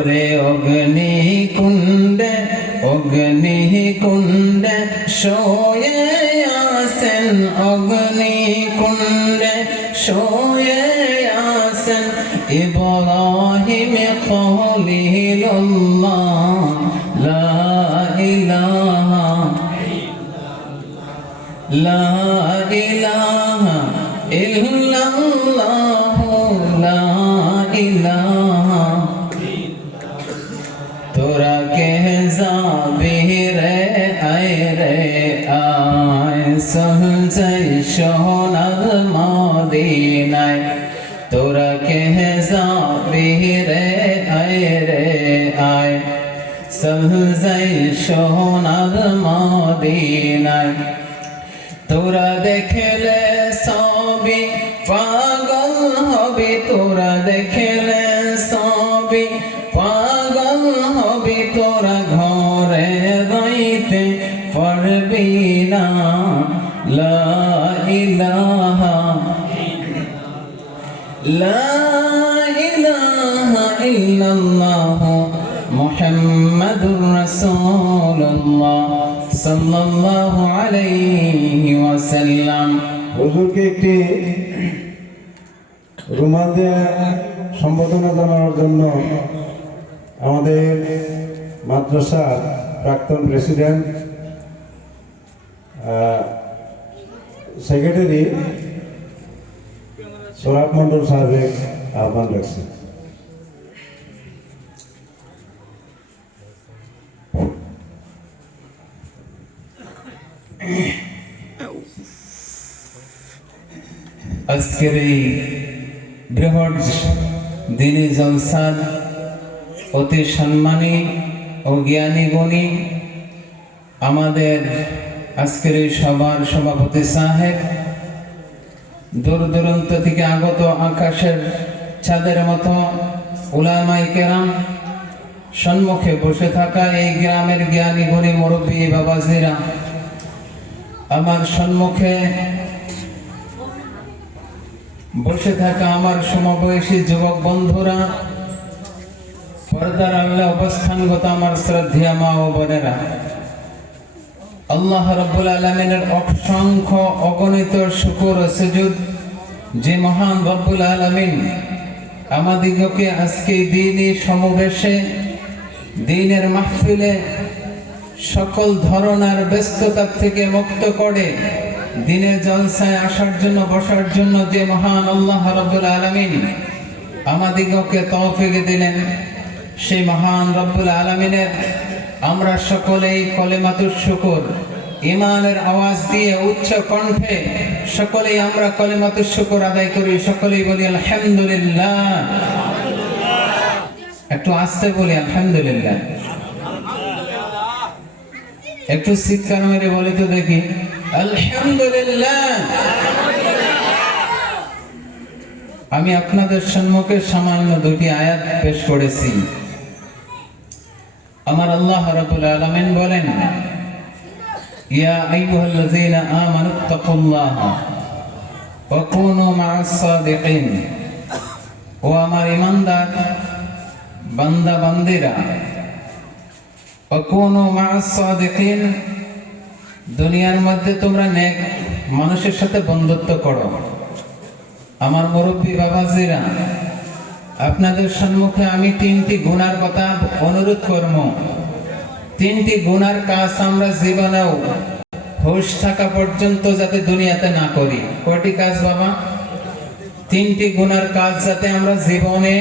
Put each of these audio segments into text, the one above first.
ওরে অগ্নিকুণ্ডে অগ্নিকুণ্ডে শোয়ে আছেন, অগ্নিকুণ্ডে শোয়ে আছেন ইব্রাহিম খলিলুল্লাহ। লা ইলাহা লা ইলাহা ইল্লাল্লাহ, লা ইলাহা। তোরা কে যাবি রে আয় রে আয়, সঞ্চয় সোনার মদিনায়। তোরা কে যাবি রে আয় রে আয়, সঞ্চয় সোনার মদিনায়। তোরা দেখলে সবই পাগল হবি, তোরা দেখলে সবই পাগল হবি। তোরা ঘরে রইতে পারবি না। লা ইলাহা লা ইলাহা ইল্লাল্লাহ মুহাম্মাদুর রাসূলুল্লাহ সাল্লাল্লাহু আলাইহি ওয়াসাল্লাম। হুজুরকে একটি রুমাল দিয়ে সম্বোধনা জানানোর জন্য আমাদের মাদ্রাসার প্রাক্তন প্রেসিডেন্ট সেক্রেটারি সোরাব মন্ডল সাহেব আহ্বান রাখছেন। আজকের এই বৃহৎ দিনী জলসার অতি সম্মানী ও জ্ঞানী গুণী আমাদের আজকের এই সভার সভাপতি সাহেব, দূর দূরান্ত থেকে আগত আকাশের চাঁদের মতো উলামায়ে কেরাম, সম্মুখে বসে থাকা এই গ্রামের জ্ঞানী গুণী মুরব্বী বাবাজিরা, আমার সম্মুখে বসে থাকা আমার সমবয়সী যুবক বন্ধুরা, পর্দার আড়ালে অবস্থানগত আমার শ্রদ্ধেয় মা ও বোনেরা, আল্লাহ রাব্বুল আলামিনের অসংখ্য অগণিত শুকর ও সুজুদ যে মহান রব্বুল আলামিন আমাদিগকে আজকে দ্বীনি সমাবেশে, দ্বীনের মাহফিলে সকল ধরনের ব্যস্ততার থেকে মুক্ত করে দিনের জলসায় আসার জন্য, বসার জন্য যে মহান আল্লাহ রাব্বুল আলামিন আমাদিগকে তৌফিক দিলেন, সেই মহান রব্বুল আলামিনের আমরা সকলেই কলেমাতুশ শুকর ঈমানের আওয়াজ দিয়ে উচ্চ কণ্ঠে সকলেই আমরা কলেমাতুশ শুকর আদায় করি। সকলেই বলি আলহামদুলিল্লাহ। একটু আস্তে বলি আলহামদুলিল্লাহ। একটু চিৎকার মেরে বলি তো দেখি আলহামদুলিল্লাহ। আমি আপনাদের সম্মুখে সামান্য দুটি আয়াত পেশ করেছি। আমার আল্লাহ রাব্বুল আলামিন বলেন, ইয়া আইয়ুহাল্লাযীনা আমানুত্তাকুল্লাহা ওয়া কুনু মা'আস সাদিকিন। ও আমার ঈমানদার বান্দা বান্দীরা, ওয়া কুনু মা'আস সাদিকিন, দুনিয়ার মধ্যে তোমরা নেক মানুষের সাথে বন্ধুত্ব করো। আমার মুরব্বী বাবাজিরা, আপনাদের সম্মুখে আমি তিনটি গুনার কথা অনুরোধ করব। তিনটি গুনার কাজ আমরা জীবনেও হুঁশ থাকা পর্যন্ত যাতে দুনিয়াতে না করি। কয়টি কাজ বাবা? তিনটি গুনার কাজ যাতে আমরা জীবনে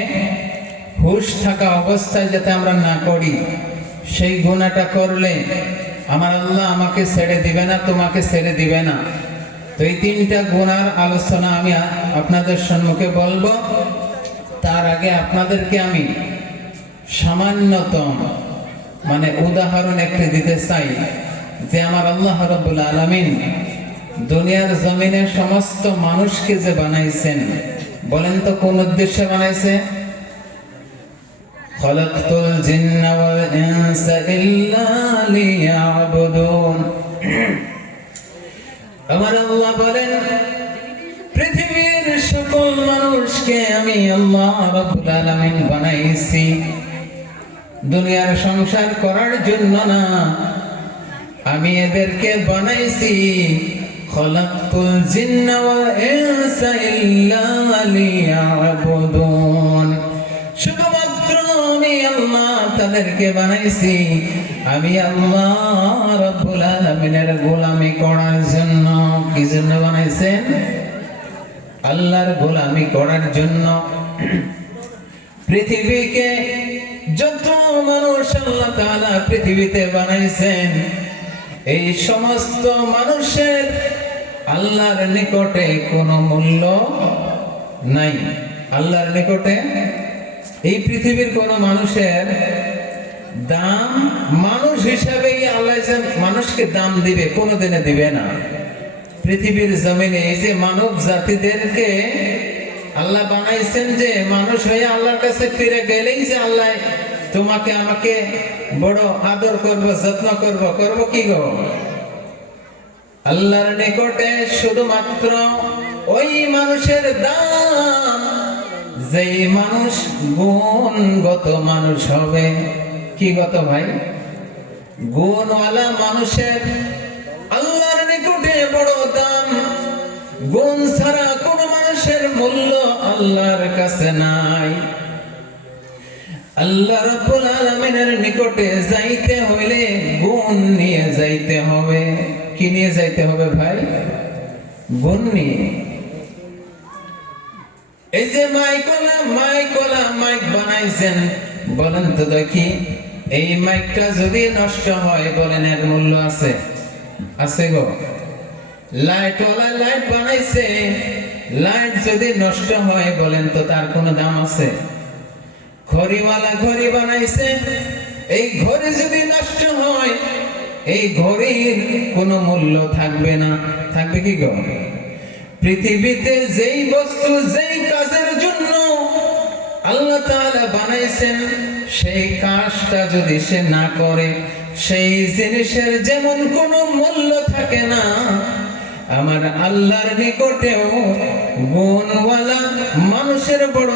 হুঁশ থাকা অবস্থায় যাতে আমরা না করি। সেই গুনাহটা করলে আমার আল্লাহ আমাকে ছেড়ে দিবে না, তোমাকে ছেড়ে দিবে না। তো এই তিনটা গুনার আলোচনা আমি আপনাদের সম্মুখে বলবো। তার আগে আপনাদেরকে আমি সামান্যতম উদাহরণ একটি দিতে চাই যে আমার আল্লাহ রাব্বুল আলামিন দুনিয়ার জমিনে সমস্ত মানুষকে যে বানাইছেন, বলেন তো কোন উদ্দেশ্যে বানাইছে? খলাকতুল জিন্না ওয়াল ইনসা ইল্লা লিয়াবুদুন। আমার আল্লাহ বলেন, পৃথিবীর সকল মানুষকে আমি আল্লাহ রাব্বুল আলামিন বানাইছি দুনিয়ার সংসার করার জন্য না, আমি এদেরকে বানাইছি খলাকতুল জিন্না ওয়াল ইনসা ইল্লা লিয়াবুদুন। শুধুমাত্র আমি আল্লাহ তাদেরকে বানাইছি, আমি আল্লাহ রাব্বুল আলামিনের গোলামি করার জন্য। কি জন্য বানাইছেন? আল্লাহর গোলামি করার জন্য। পৃথিবীকে যত মানুষ আল্লাহ তাআলা পৃথিবীতে বানাইছেন, এই সমস্ত মানুষের আল্লাহর নিকটে কোনো মূল্য নাই। আল্লাহর নিকটে এই পৃথিবীর কোনো মানুষের দাম, মানুষ হিসাবেই আল্লাহ মানুষকে দাম দিবে, কোনোদিনে দিবে না। পৃথিবীর জমিনে এই যে মানব জাতিদেরকে আল্লাহ বানাইছেন, যে মানুষ হয়ে আল্লাহর কাছে ফিরে গেলেই যে আল্লাহ তোমাকে আমাকে বড় আদর করব, যত্ন করব, করব কি গো? আল্লাহর নিকটে শুধুমাত্র ওই মানুষের দাম যেই মানুষ গুণগত মানুষ হবে। কি গত ভাই? গুণওয়ালা মানুষের আল্লাহর নিকটে বড় দাম। গুণ ছাড়া কোন মানুষের মূল্য আল্লাহর কাছে নাই। আল্লাহ রাব্বুল আলামিনের নিকটে যাইতে হইলে গুণ নিয়ে যাইতে হবে। কি নিয়ে যাইতে হবে ভাই? গুণ নিয়ে। এই যে মাইক বানাইছেন, বলেন তো দেখি, এই মাইকটা যদি নষ্ট হয়, বলেন এর মূল্য আছে? আছে গো? লাইটওয়ালা লাইট বানাইছে, লাইট যদি নষ্ট হয়, বলেন তো তার কোনো দাম আছে? ঘড়িওয়ালা ঘড়ি বানাইছে, এই ঘড়ি যদি নষ্ট হয়, এই ঘড়ির কোনো মূল্য থাকবে না। থাকবে কি গো? পৃথিবীতে যেই বস্তু যেই কাজের জন্য আল্লাহ তাআলা বানাইছেন, সেই কাজটা যদি সে না করে, সেই জিনিসের যেমন কোনো মূল্য থাকে না, আমার আল্লাহর নিকটেও গুণওয়ালা মানুষের বড়